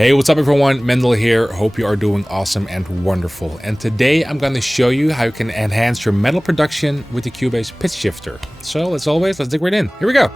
Hey, what's up everyone? Mendel here. Hope you are doing awesome and wonderful. And today I'm going to show you how you can enhance your metal production with the Cubase PitchShifter. So as always, let's dig right in. Here we go.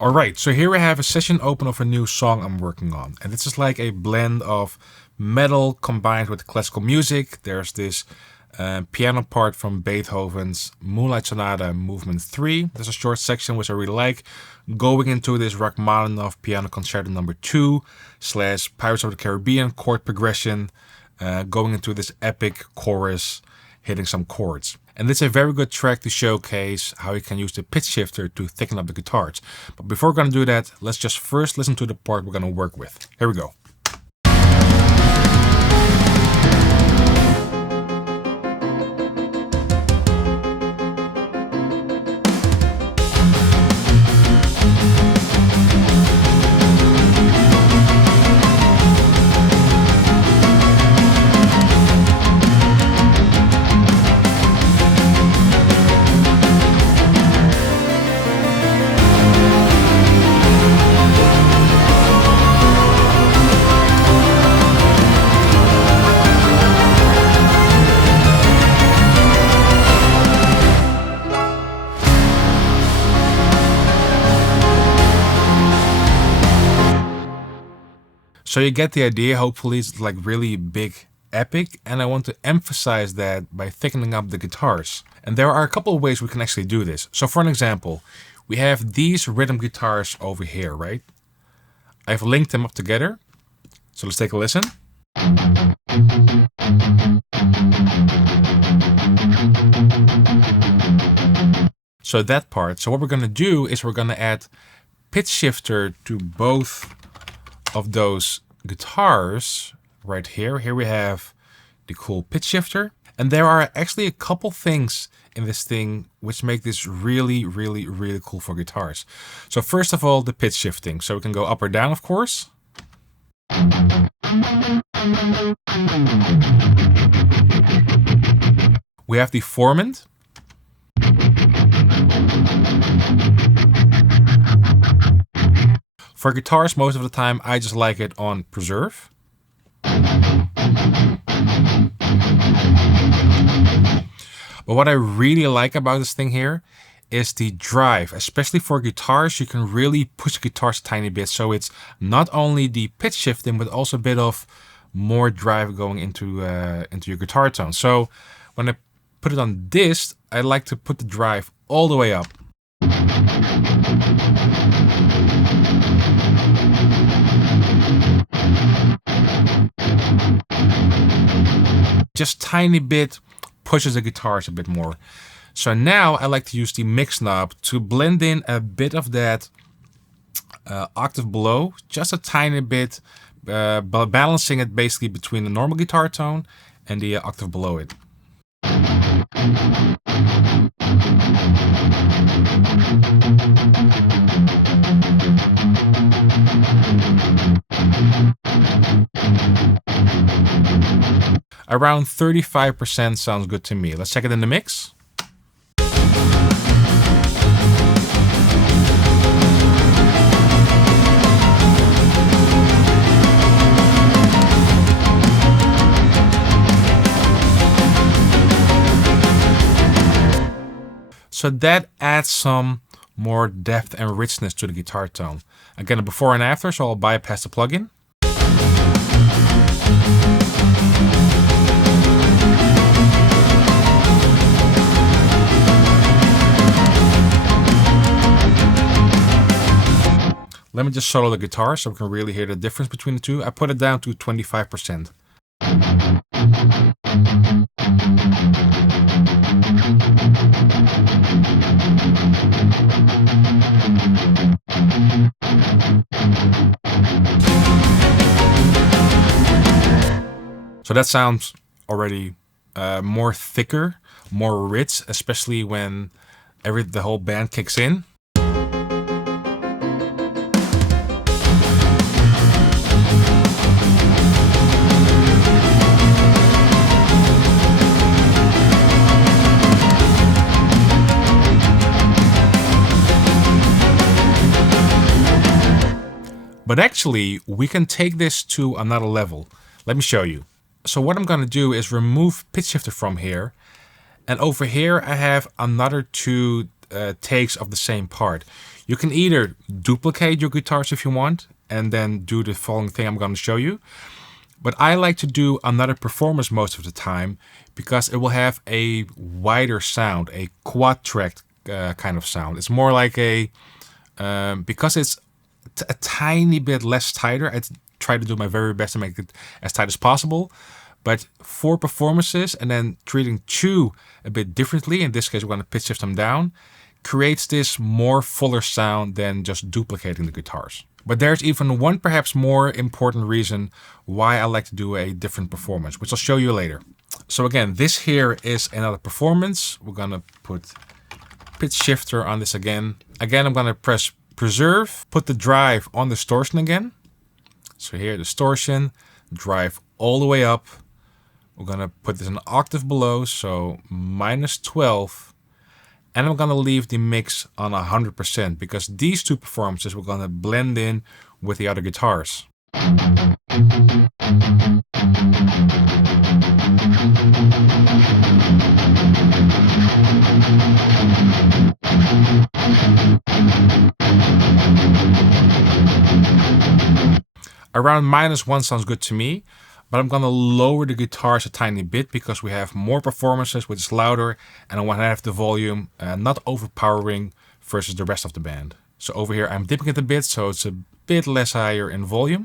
Alright, so here we have a session open of a new song I'm working on. And this is like a blend of metal combined with classical music. There's this piano part from Beethoven's Moonlight Sonata Movement 3. There's a short section which I really like, going into this Rachmaninoff Piano Concerto No. 2 / Pirates of the Caribbean chord progression, going into this epic chorus, hitting some chords. And this is a very good track to showcase how you can use the pitch shifter to thicken up the guitars. But before we're going to do that, let's just first listen to the part we're going to work with. Here we go. So you get the idea. Hopefully it's like really big, epic, and I want to emphasize that by thickening up the guitars. And there are a couple of ways we can actually do this. So for an example, we have these rhythm guitars over here, right? I've linked them up together. So let's take a listen. So that part. So what we're going to do is we're going to add pitch shifter to both of those guitars right here. Here we have the cool pitch shifter, and there are actually a couple things in this thing which make this really cool for guitars. So first of all, the pitch shifting. So we can go up or down, of course. We have the formant. For guitars, most of the time, I just like it on preserve. But what I really like about this thing here is the drive. Especially for guitars, you can really push guitars a tiny bit. So it's not only the pitch shifting, but also a bit of more drive going into your guitar tone. So when I put it on this, I like to put the drive all the way up. Just tiny bit pushes the guitars a bit more. So now I like to use the mix knob to blend in a bit of that octave below, just a tiny bit, balancing it basically between the normal guitar tone and the octave below it. Around 35% sounds good to me. Let's check it in the mix. So that adds some more depth and richness to the guitar tone. Again, a before and after, so I'll bypass the plugin. Let me just solo the guitar so we can really hear the difference between the two. I put it down to 25%. So that sounds already more thicker, more rich, especially when the whole band kicks in. But actually, we can take this to another level. Let me show you. So what I'm going to do is remove PitchShifter from here. And over here, I have another two takes of the same part. You can either duplicate your guitars if you want, and then do the following thing I'm going to show you. But I like to do another performance most of the time because it will have a wider sound, a quad track kind of sound. It's more like a, because it's a tiny bit less tighter, I try to do my very best to make it as tight as possible. But for performances and then treating two a bit differently, in this case we're going to pitch shift them down, creates this more fuller sound than just duplicating the guitars. But there's even one perhaps more important reason why I like to do a different performance, which I'll show you later. So again, this here is another performance. We're going to put pitch shifter on this again. Again, I'm going to press preserve, put the drive on distortion again. So here, distortion, drive all the way up. We're going to put this an octave below, so -12. And I'm going to leave the mix on 100% because these two performances we're going to blend in with the other guitars. Around -1 sounds good to me. But I'm going to lower the guitars a tiny bit because we have more performances which is louder and I want to have the volume not overpowering versus the rest of the band. So over here I'm dipping it a bit so it's a bit less higher in volume.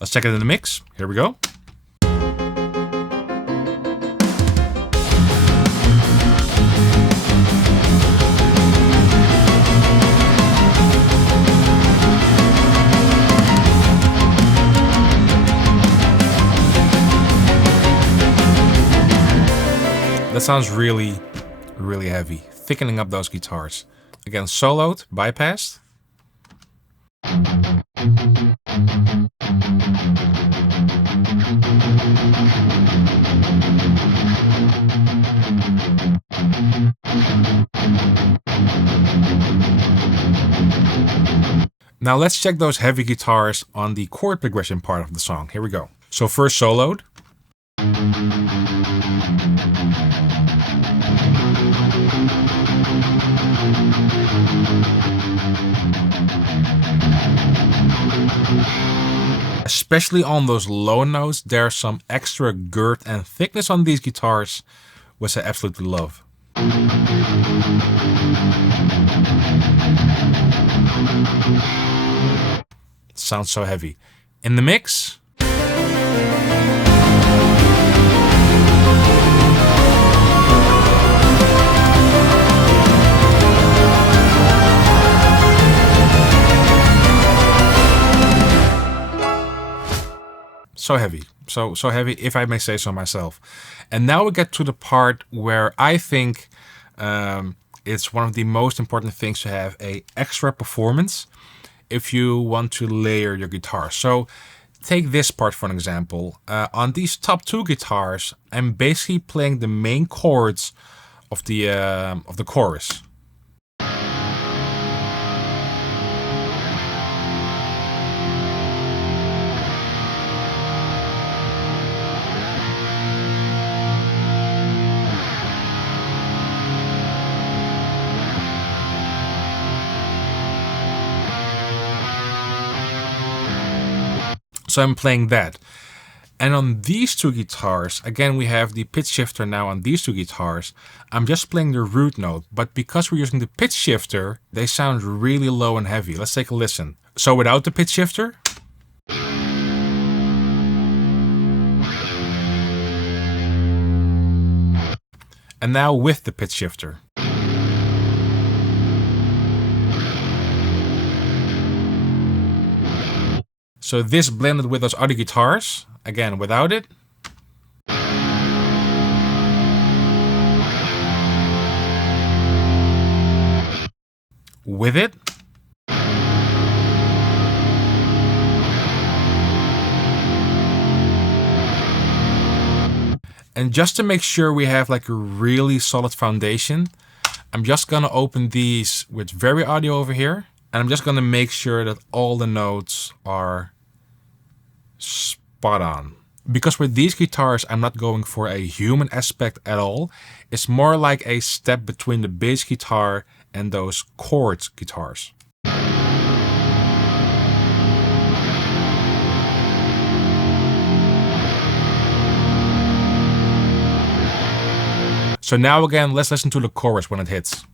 Let's check it in the mix. Here we go. That sounds really, really heavy. Thickening up those guitars. Again, soloed, bypassed. Now let's check those heavy guitars on the chord progression part of the song. Here we go. So first soloed. Especially on those low notes, there's some extra girth and thickness on these guitars, which I absolutely love. It sounds so heavy. In the mix, so heavy, so heavy, if I may say so myself. And now we get to the part where I think it's one of the most important things to have a extra performance if you want to layer your guitar. So take this part for an example. On these top two guitars, I'm basically playing the main chords of the chorus. So I'm playing that. And on these two guitars, again, we have the pitch shifter now on these two guitars. I'm just playing the root note, but because we're using the pitch shifter, they sound really low and heavy. Let's take a listen. So without the pitch shifter. And now with the pitch shifter. So this blended with those other guitars, again without it. With it. And just to make sure we have like a really solid foundation, I'm just gonna open these with Very Audio over here. And I'm just gonna make sure that all the notes are spot on. Because with these guitars, I'm not going for a human aspect at all. It's more like a step between the bass guitar and those chord guitars. So now again, let's listen to the chorus when it hits.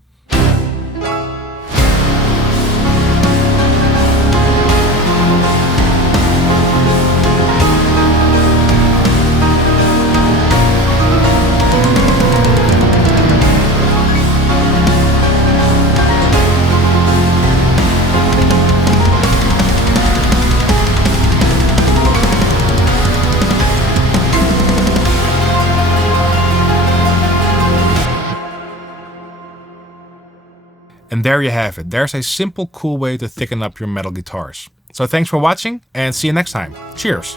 And there you have it. There's a simple, cool way to thicken up your metal guitars. So thanks for watching and see you next time. Cheers!